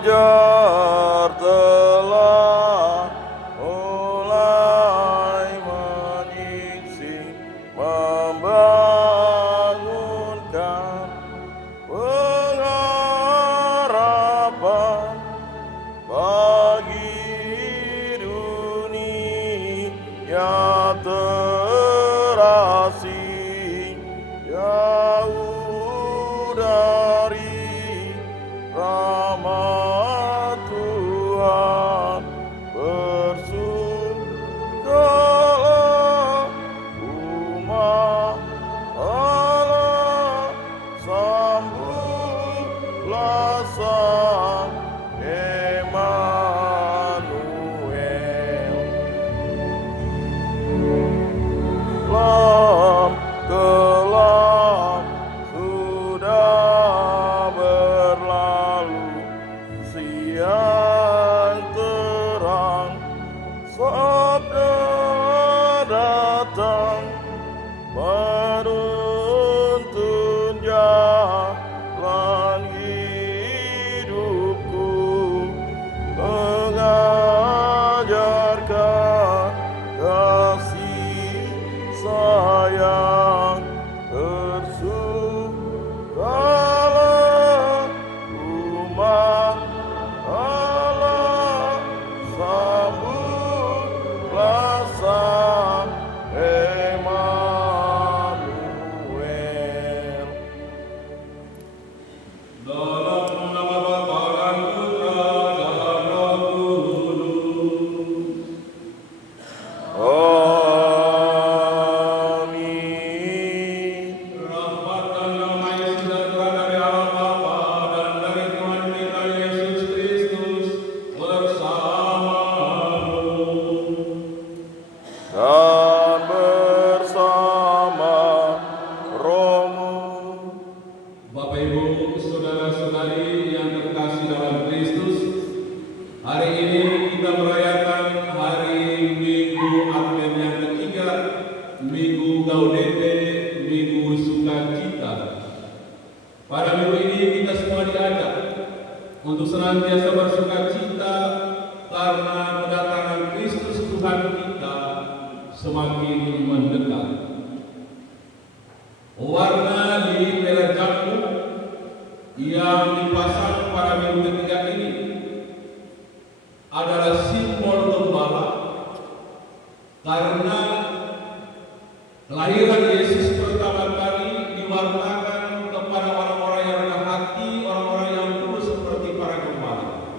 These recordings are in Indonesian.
Fajar telah mulai menyingsing, membangunkan pengharapan bagi dunia terasing jauh dari rahmat Tuhan. Bersukalah umat Allah, sambutlah Sang Emmanuel. Kelam sudah berlalu, siang terang sabda datang, menuntun jalan hidupku, mengajarkan kasih sayang. Bersukalah umat Allah, sambutlah Sang Emmanuel. Dalam nama Bapa dan Putra dan Roh Kudus. Amin. Rahmat dan damai sejahtera dari Allah Bapa dan dari Tuhan kita Yesus Kristus bersamamu. Dan bersama rohmu. Bapak Ibu, saudara-saudari yang terkasih dalam Kristus, hari ini kita merayakan hari Minggu Advent yang ketiga, Minggu Gaudete, Minggu Sukacita. Pada minggu ini kita semua diajak untuk senantiasa bersukacita karena kedatangan Kristus Tuhan kita semakin mendekat. Warna di merah jambu yang dipasang pada minggu ketiga ini adalah simbol gembala, karena kelahiran Yesus pertama kali diwartakan kepada orang-orang yang rendah hati, orang-orang yang tulus seperti para gembala.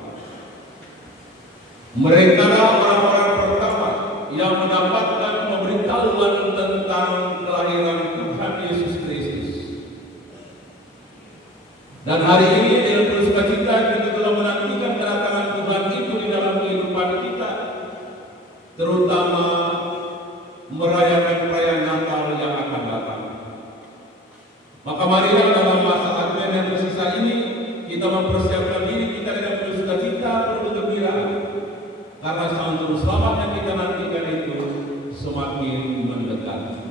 Mereka adalah orang-orang pertama yang mendapatkan pemberitahuan tentang kelahiran Tuhan Yesus Kristus. Dan hari ini dengan penuh sukacita kita telah menantikan kedatangan Tuhan itu di dalam kehidupan kita, terutama merayakan perayaan Natal yang akan datang. Maka marilah dalam masa Advent yang tersisa ini kita mempersiapkan diri kita dengan penuh sukacita, penuh kegembiraan, karena Sang Juru Selamat yang kita nantikan itu semakin mendekat.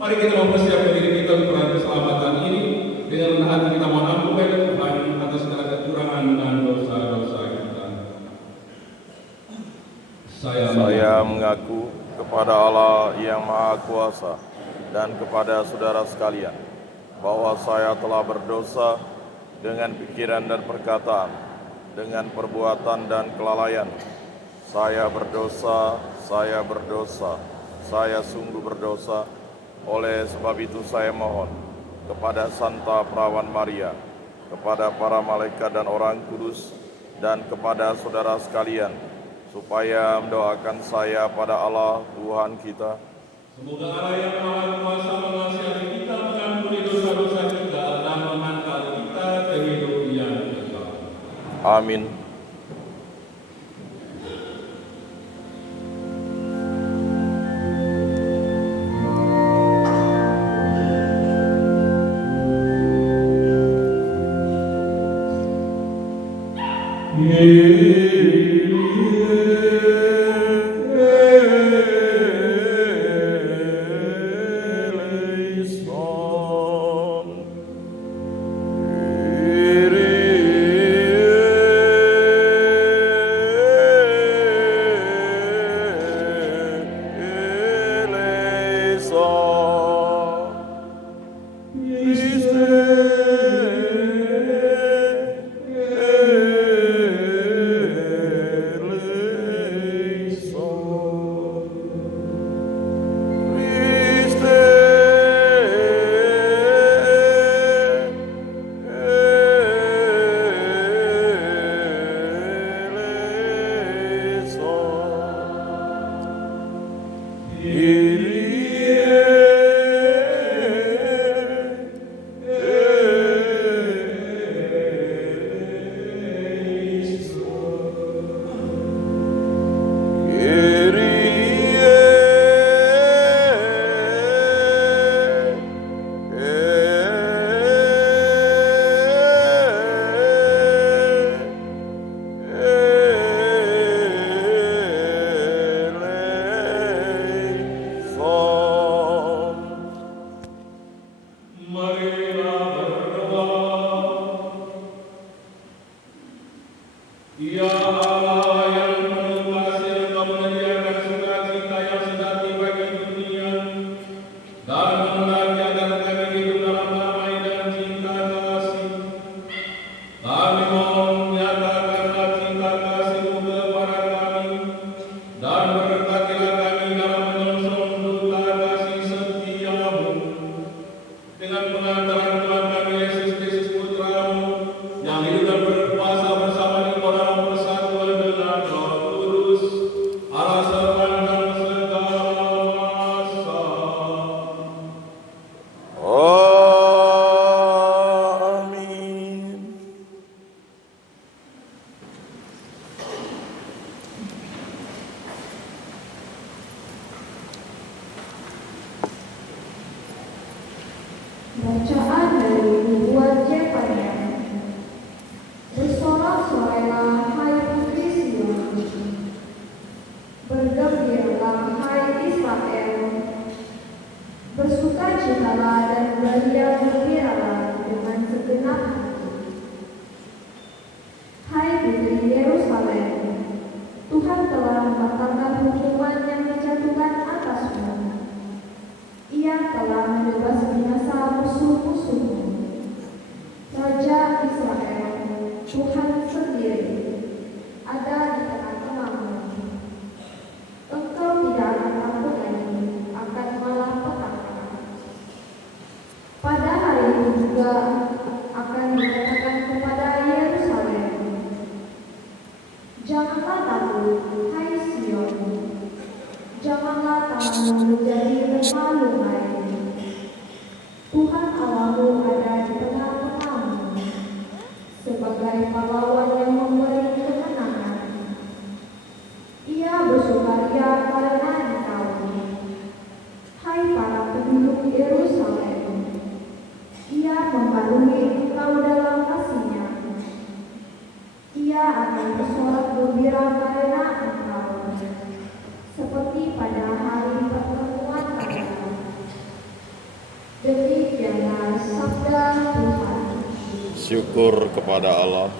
Mari kita mempersiapkan diri kita untuk perayaan keselamatan ini dengan rendah hati kita mohon ampun kepada Tuhan atas segala kekurangan dan dosa-dosa kita. Saya mengaku kepada Allah yang Maha Kuasa dan kepada saudara sekalian bahwa saya telah berdosa dengan pikiran dan perkataan, dengan perbuatan dan kelalaian. Saya berdosa, saya sungguh berdosa. Oleh sebab itu saya mohon kepada Santa Perawan Maria, kepada para malaikat dan orang kudus, dan kepada saudara sekalian, supaya mendoakan saya pada Allah Tuhan kita. Semoga Allah yang Maha Kuasa mengasihani kita, mengampuni dosa-dosa kita, dan menghantar kita ke hidup yang kekal. Amin. Ya Allah yang penuh kasih, Engkau menyediakan sukacita yang sejati bagi dunia dan menghendaki agar kami hidup dalam damai dan cinta kasih. Kami mohon nyatakanlah cinta kasih-Mu kepada kami dan berkatilah kami dalam menyongsong duta kasih setia-Mu dengan pengantaran Tuhan kami Yesus Kristus Putra-Mu yang hidup dan berkuasa bersama di dalam persatuan dengan Roh Kudus, Allah sekarang dan segala masa. Amin. Bacaan dari Nubuat Yefanya. Bersorak-sorailah hai putri Sion, bergembiralah hai Israel, bersukacitalah dan bergembiralah dengan segenap hati. Hai putri Yerusalem, Tuhan telah membatalkan hukuman yang dijatuhkan atasmu. Ia telah menebas binasa musuh-musuhmu. Raja Israel, Tuhan sendiri, ada di tengah-tengahmu. Engkau tidak akan takut lagi, akan malapetaka. Pada hari itu juga akan dikatakan kepada Yerusalem, janganlah takut, hai Sion. Janganlah tanganmu menjadi termalungai. Tuhan Allahmu ada di tengah-tengahmu sebagai pahlawan yang memberi kemenangan. Ia bersukaria karena engkau, hai para penduduk Yerusalem. Ia membarui engkau dalam kasih-Nya. Ia akan bersorak gembira karena engkau, seperti pada hari pertemuan kalian. Demikianlah sabda Tuhan. Syukur kepada Allah.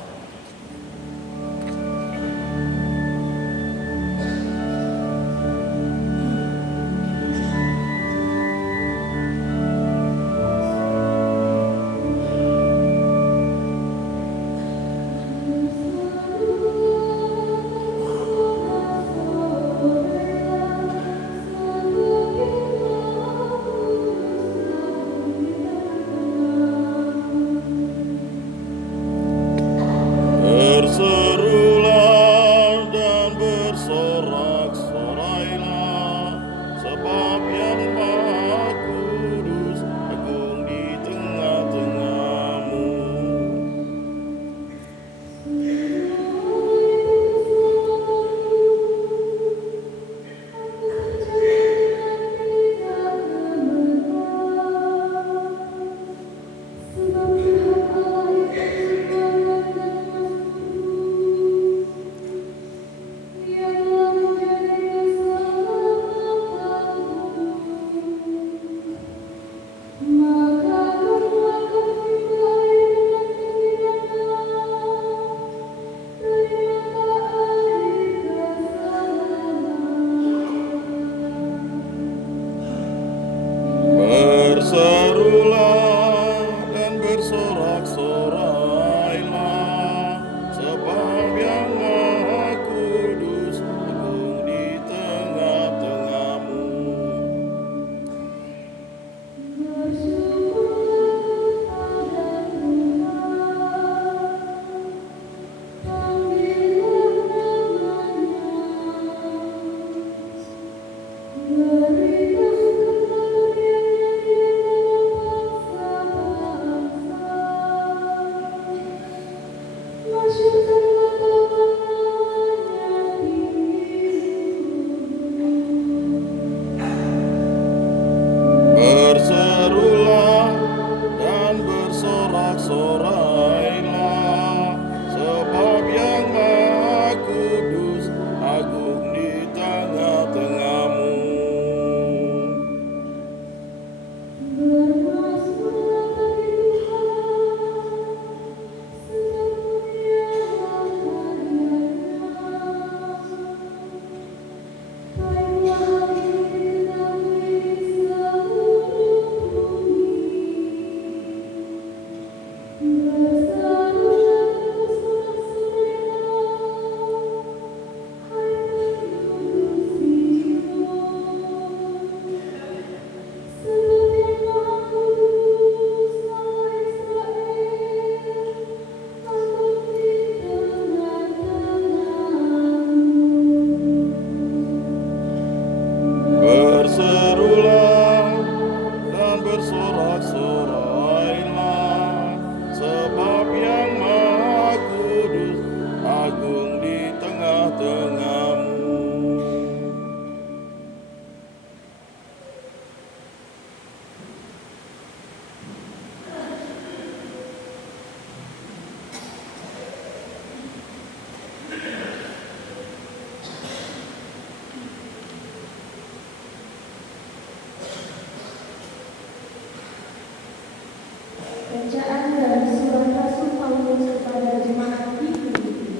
dari surat Rasul Paulus kepada jemaat di Filipi.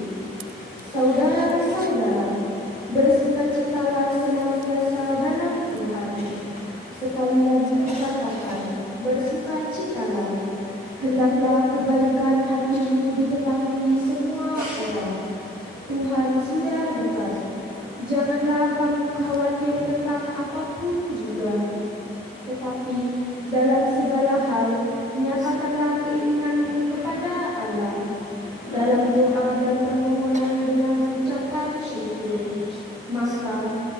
Saudara-saudara, bersukacitalah senantiasa dalam Tuhan. Sekali lagi katakan, bersukacitalah. Hendaklah kebaikan hati diketahui semua orang. Tuhan sudah dekat. Janganlah kamu khawatir tentang apapun juga. Tetapi dalam segala hal, nyatakanlah keinginanmu kepada Allah. Dalam doa dan permohonan dengan ucapan syukur. Maka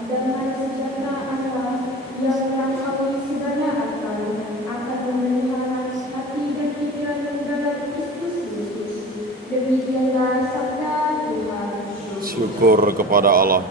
damai sejahtera Allah yang melampaui segala akal akan memelihara hati dan pikiran dalam Kristus Yesus. Demikianlah sabda Tuhan. Syukur kepada Allah.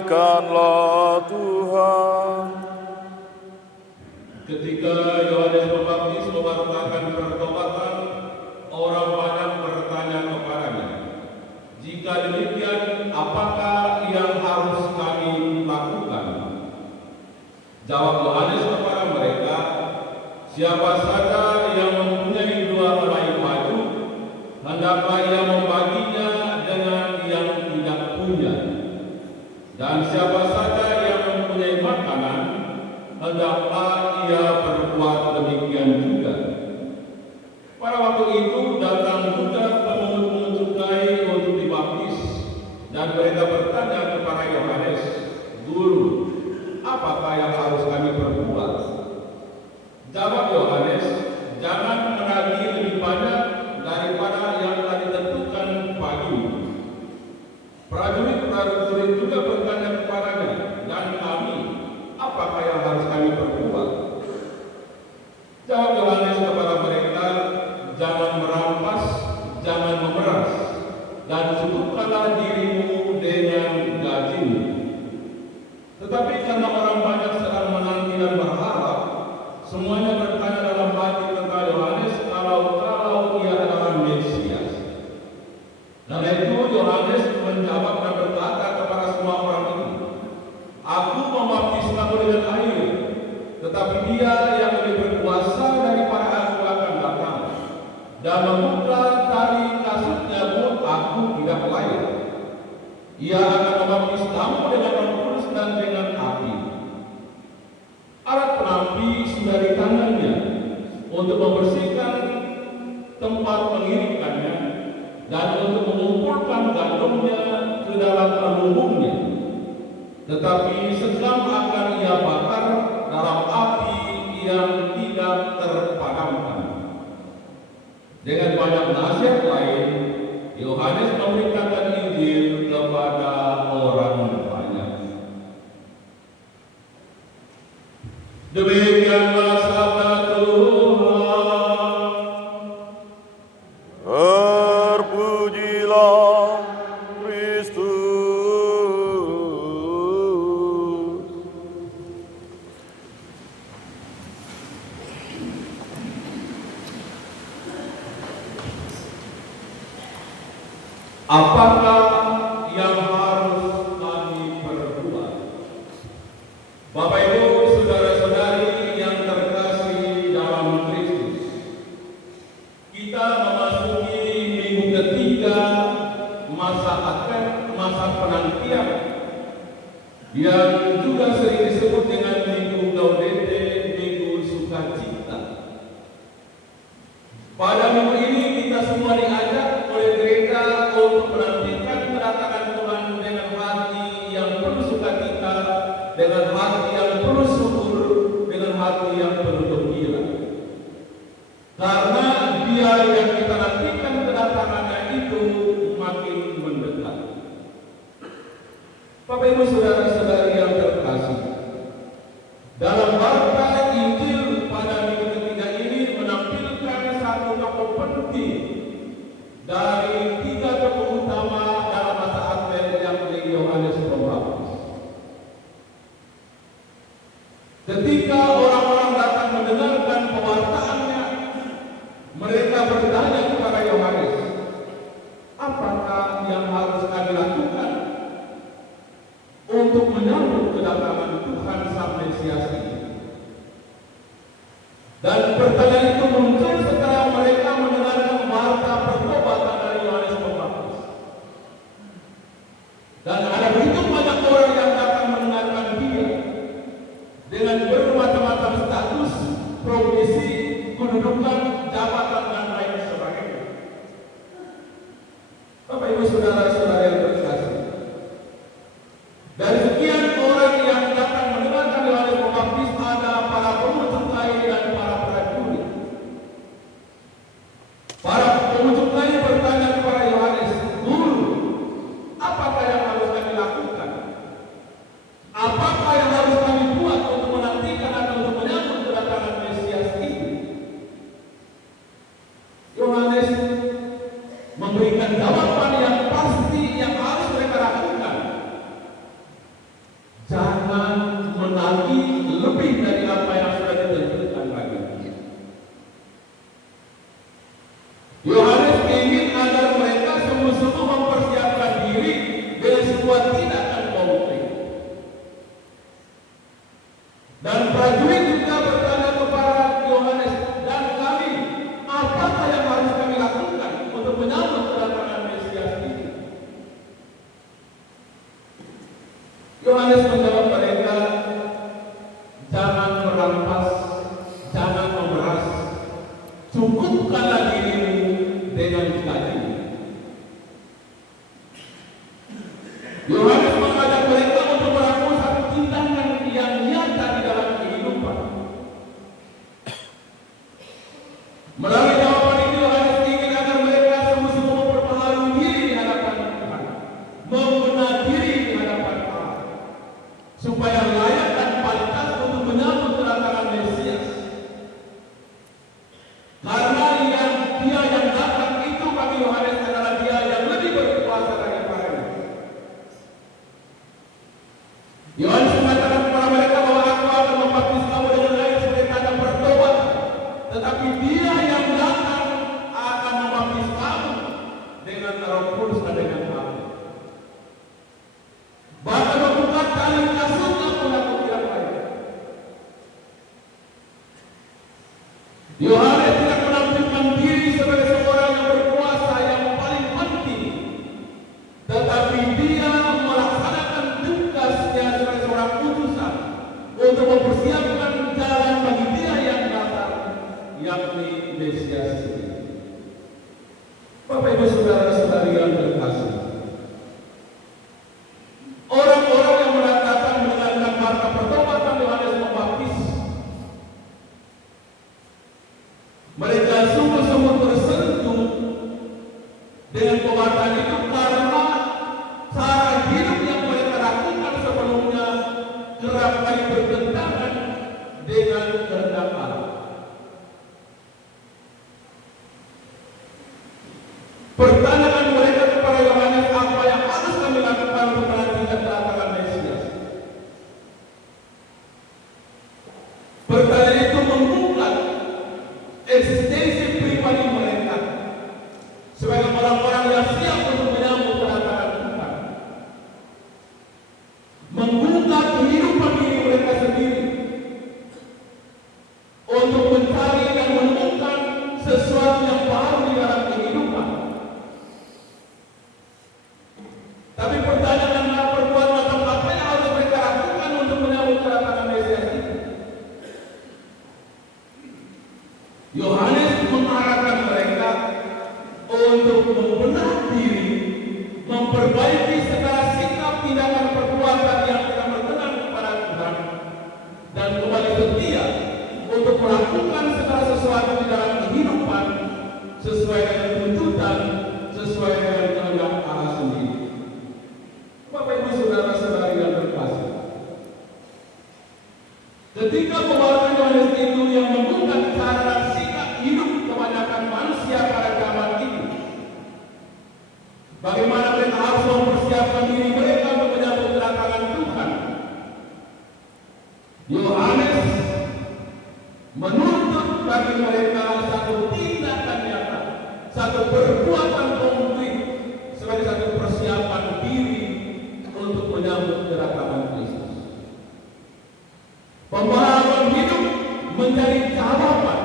Dimuliakanlah Tuhan. Ketika Yohanes Pembaptis mewartakan pertobatan, orang banyak bertanya kepadanya, "Jika demikian, apakah yang harus kami lakukan?" Jawab Yohanes kepada mereka, "Siapa saja yang mempunyai 2 helai baju, hendaklah ia membaginya dengan yang tidak punya. Dan siapa saja yang mempunyai makanan, hendaklah ia berbuat demikian juga." Pada waktu itu datang juga pemungut cukai untuk dibaptis, dan mereka bertanya kepada Yohanes, "Guru, apakah yang harus kami perbuat?" Jawab Yohanes, "Jangan menagih lebih banyak daripada yang telah ditentukan bagimu." Prajurit-prajurit juga bertanya kepadanya, "Dan kami, apakah yang harus kami perbuat?" Jawab Yohanes kepada mereka, "Jangan merampas, jangan memeras, dan cukupkanlah dirimu dengan gajimu." Tetapi karena orang banyak sedang menanti dan berharap, semuanya bertanya dalam hati tentang Yohanes kalau ia adalah Mesias. Dan itu Yohanes menjawab dan berkata kepada semua orang itu, "Aku membaptis kamu dengan air, tetapi Dia yang lebih berkuasa daripada aku akan datang, dan membuka tali kasutnya pun aku tidak layak. Ia akan membaptis kamu dengan Roh Kudus dan dengan api. Alat penampi sudah di tangannya untuk membersihkan tempat pengirikannya dan untuk mengumpulkan gandumnya ke dalam lumbungnya. Tetapi sekam akan ia bakar dalam api yang tidak terpadamkan." Dengan banyak nasihat lain, Yohanes memberitakan Injil kepada orang banyak. Inilah Kristus. Apakah yang harus kami perbuat? Bapak Ibu, saudara-saudari yang terkasih dalam Kristus, kita memasuki minggu ketiga masa Advent, masa penantian, yang juga sering disebut dengan Minggu Gaudete, Minggu Sukacita. Pada minggu ini kita semua diajak oleh gereja untuk menantikan kedatangan Tuhan dengan hati yang penuh sukacita, dengan hati yang penuh syukur, dengan hati yang penuh gembira. Karena Dia yang kita nantikan kedatangannya itu makin mendekat. Bapak Ibu saudara-saudari yang terkasih, dalam berita Injil pada minggu ketiga ini menampilkan satu tokoh penting dari tiga tokoh utama dalam masa Advent, yakni Yohanes Pembaptis. Ketika orang-orang datang mendengarkan pewartaannya, mereka bertanya kepada Yohanes, apakah yang harus kami lakukan untuk menyambut kedatangan Tuhan Sang Mesias ini? Dan pertanyaan itu muncul setelah mereka mendengarkan warta pertobatan dari Yohanes Pembaptis. Dan ada begitu banyak orang yang datang mendengarkan dia dengan bermacam-macam status, profesi, kedudukan, jabatan, dan lain sebagainya. Bapak Ibu saudara-saudara yang terkasih, dari sekian orang yang datang mendengarkan Yohanes Pembaptis ada para pemungut kain dan para prajurit. Para pemungut kain bertanya kepada Yohanes, "Guru, apakah yang harus kami lakukan? Apakah yang harus kami buat untuk menantikan atau untuk menyambut kedatangan Mesias ini?" Yohanes memberikan jawaban yang pasti yang harus mereka lakukan. Jangan menagih lebih dari apa yang sudah ditentukan lagi. Yohanes ingin agar mereka sungguh-sungguh mempersiapkan diri dengan sebuah tindakan konkret. Dan prajurit juga bertanya kepada Yohanes dan kami, apakah yang harus kami lakukan untuk menyambut kedatangan Mesias ini? Yohanes menjawab mereka, jangan merampas, jangan memeras, cukupkanlah dirimu dengan gaji. Yohanes mengajak mereka untuk melakukan satu tindakan yang nyata di dalam kehidupan. Melalui jawaban ini Yohanes ingin agar mereka sungguh-sungguh memperbaharui diri di hadapan Tuhan, membenahi diri di hadapan Allah, supaya layak dan pantas untuk menyambut kedatangan Mesias. Karena dia yang datang itu bagi Yohanes adalah dia yang lebih berkuasa daripadanya. Yohanes mengatakan kepada mereka bahwa aku akan membaptis kamu dengan air sebagai tanda pertobatan, tetapi dia yang datang akan membaptis kamu dengan Roh Kudus dan dengan api. Bahkan membuka tali kasutnya pun aku tidak layak. Yohanes tidak menampilkan diri sebagai seorang yang berkuasa yang paling penting, tetapi dia melaksanakan tugasnya sebagai seorang utusan untuk mempersiapkan jalan bagi dia yang datang, yakni Mesias ini. Bapak Ibu saudara-saudari yang terkasih, orang-orang yang datang mendengarkan warta pertobatan Yohanes Pembaptis, mereka sungguh-sungguh tersentuh dengan pewartaan itu karena cara hidup yang mereka lakukan sebelumnya kerap kali bertentangan dengan kehendak Allah. Pertanyaan mereka kepada orang-orang yang siap untuk menyambut kedatangan Tuhan, membuka kehidupan diri mereka sendiri untuk mencari dan menemukan sesuatu yang baru di dalam kehidupan. Tapi pertanyaan dan perbuatan atau apa yang harus mereka lakukan untuk menyambut kedatangan Mesias itu? Yohanes mengarahkan mereka untuk membenahi diri, memperbaiki segala sikap, tindakan, perbuatan yang tidak berkenan kepada Tuhan, dan kembali setia untuk melakukan segala sesuatu di dalam kehidupan sesuai dengan tuntutan, sesuai dengan kehendak Allah sendiri. Bapak Ibu saudara-saudari yang terkasih, ketika pembahasan Yohanes itu yang membuka cara dan sikap hidup kebanyakan manusia pada zaman itu, bagaimana mereka harus mempersiapkan diri mereka untuk menyambut kedatangan Tuhan, Yohanes menuntut bagi mereka satu tindakan nyata, satu perbuatan konkret sebagai satu persiapan diri untuk menyambut kedatangan Kristus. Pembaharuan hidup menjadi jawaban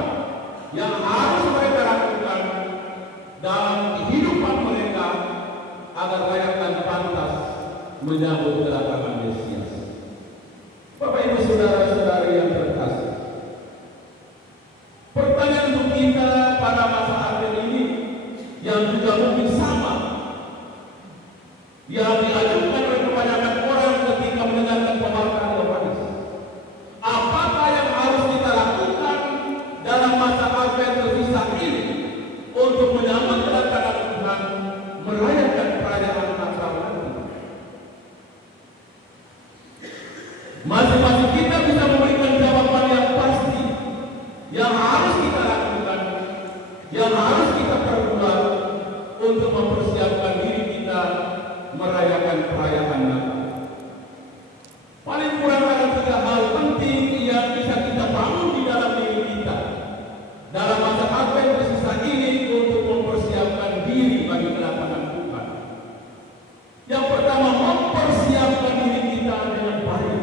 yang harus mereka lakukan dalam kehidupan mereka agar layak dan pantas menyambut kedatangan Mesias. Bapak Ibu saudara-saudari yang terkasih, pertanyaan untuk kita pada masa akhir ini yang juga mungkin sama yang diajukan oleh kebanyakan orang ketika mendengarkan pembahasan Yohanes. Apakah yang harus kita lakukan dalam masa akhir tersisa ini untuk menyambut kedatangan Tuhan, merayakan perayaan Natal nanti? Masing-masing kita bisa memberikan jawaban yang pasti, yang harus kita lakukan, yang harus kita perbuat untuk mempersiapkan diri kita merayakan perayaan Natal. Paling kurang ada 3 hal penting yang bisa kita bangun di dalam diri kita dalam masa akhir tersisa ini untuk mempersiapkan diri bagi kedatangan Tuhan. Yang pertama, mempersiapkan diri kita dengan baik,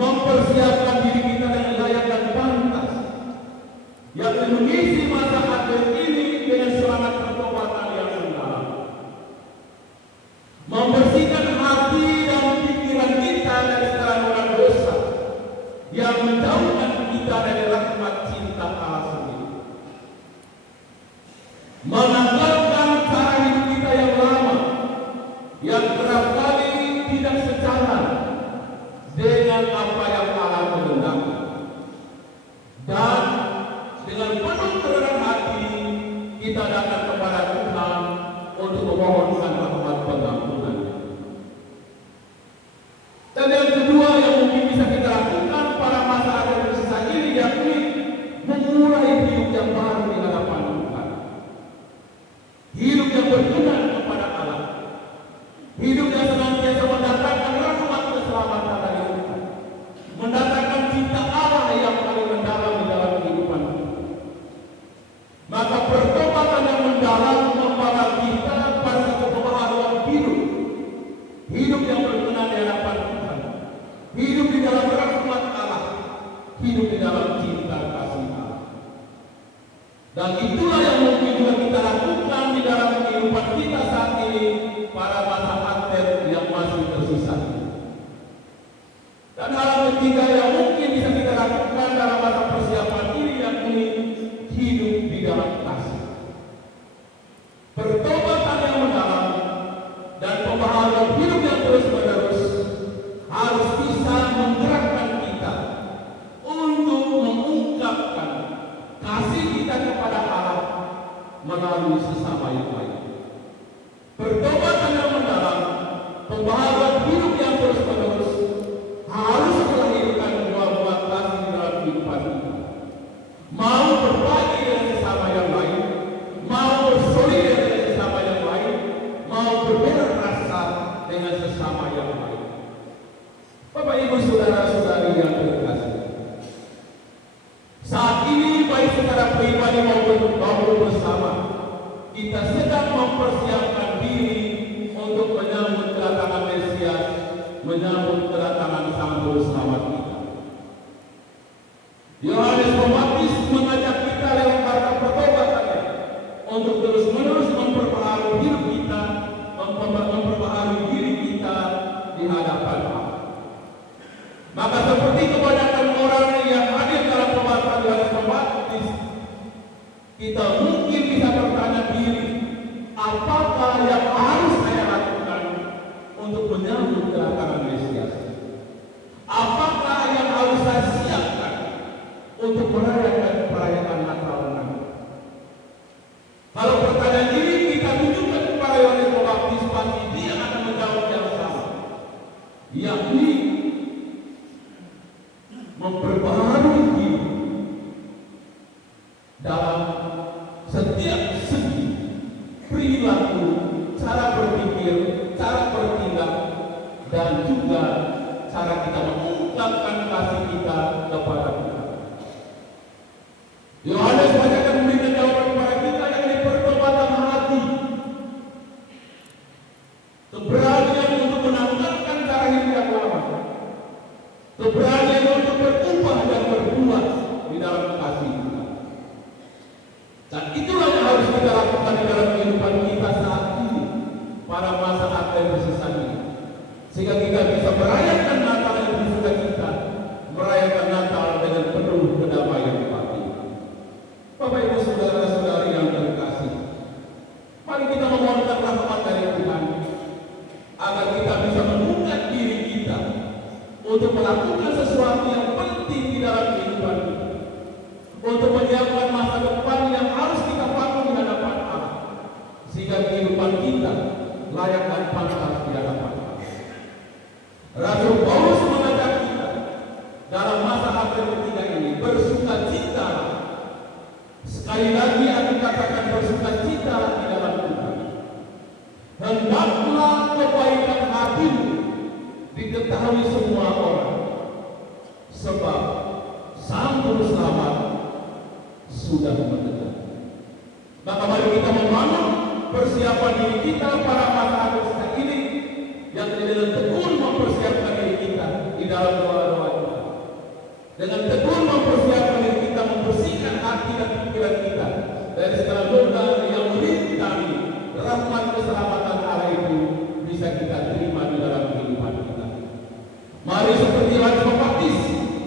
mempersiapkan diri kita dengan layak dan pantas, yang mengisi masa akhir ini dengan semangat pertobatan yang mendalam, membersihkan hati dan pikiran kita dari segala dosa yang menjauhkan kita dari rahmat cinta Allah sendiri, menanggalkan cara hidup kita yang lama yang kerap kali tidak sejalan dengan apa yang Allah kehendaki, dan dengan penuh kerendahan hati kita datang kepada Tuhan untuk memohonkan rahmat pengampunan. Dan yang kedua yang mungkin bisa kita lakukan pada masa akhir tersisa ini, yakni memulai hidup yang baru di hadapan Tuhan, hidup yang berkenan kepada Allah, hidup yang senantiasa mendatangkan rahmat keselamatan dari Tuhan, mendatangkan cinta Allah yang paling mendalam di dalam kehidupan kita. Maka pertobatan yang mendalam membawa kita pada satu pembaharuan hidup, hidup yang berkenan di hadapan Tuhan, hidup di dalam rahmat Allah, hidup di dalam cinta kasih Allah. Dan itulah yang mungkin juga kita lakukan di dalam kehidupan kita saat ini pada masa akhir yang masih tersisa. Dan hal ketiga yang mungkin bisa kita lakukan dalam masa persiapan ini, yakni hidup di dalam kasih. Pertobatan yang mendalam dan pembaharuan hidup yang terus-menerus harus bisa menggerakkan kita untuk mengungkapkan kasih kita kepada Allah melalui sesama yang lain. Pertobatan yang mendalam, pembaharuan hidup yang terus-menerus harus melahirkan buah-buah kasih dalam kehidupan kita. Mau berbagi dengan sesama yang lain, mau bersolidaritas dengan sesama yang lain, mau berbeda rasa dengan sesama yang lain. Bapak Ibu saudara-saudari yang terkasih, saat ini baik secara pribadi maupun bersama, kita sedang yang harus saya lakukan untuk menyambut kedatangan Mesias? Apakah yang harus saya siapkan untuk merayakan perayaan Natal nanti? Kalau pertanyaan ini kita tunjukkan kepada Yohanes Pembaptis, pasti dia akan menjawab yang sama, yakni memperbaharui hidup dalam setiap segi perilaku, cara berpikir, cara bertindak, dan juga cara kita mengungkapkan kasih kita kepada Tuhan. Yohanes banyak akan memberikan jawaban kepada kita yang pertobatan hati, keberanian untuk menanggalkan cara hidup yang lama, keberanian untuk berubah dan berbuat di dalam kasih kita. Dan itulah yang harus kita lakukan di dalam kehidupan kita saat ini, pada masa Advent bersisa ini, sehingga kita bisa merayakan Natal yang bersukacita, merayakan Natal dengan penuh kedamaian batin. Bapak Ibu saudara-saudari yang terkasih, mari kita memohonkan rahmat dari Tuhan agar kita bisa mengungkat diri kita untuk melakukan sesuatu yang penting di dalam kehidupan kita, untuk menyiapkan masa depan yang harus kita bangun di hadapan Allah, sehingga kehidupan kita layak dan pantas di hadapan Allah. Rasul Paulus mengajak kita dalam masa Advent ketiga ini bersukacita. Sekali lagi aku katakan bersukacita di dalam Tuhan. Hendaklah kebaikan hatimu diketahui semua orang, sebab Sang Juru Selamat sudah mendekat. Maka mari kita membangun persiapan diri kita pada masa Agustus ini, yang dengan tekun mempersiapkan diri kita di dalam doa-doa kita, dengan tekun mempersiapkan diri kita, membersihkan hati dan pikiran kita dari segala noda yang merintang rahmat keselamatan Allah itu bisa kita terima di dalam kehidupan kita. Mari seperti Yohanes Pembaptis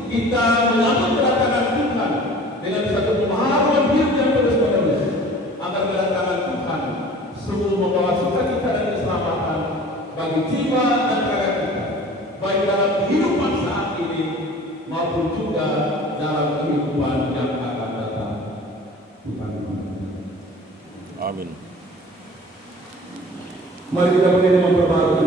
kita menyambut kedatangan Tuhan dengan satu pembaharuan hidup yang terus-menerus, agar kedatangan Tuhan sungguh membawa sukacita dan keselamatan bagi jiwa dan raga kita, baik dalam kehidupan saat ini maupun juga dalam kehidupan yang akan datang. Tuhan memberkati. Amin. Mari kita berdiri memperbaharui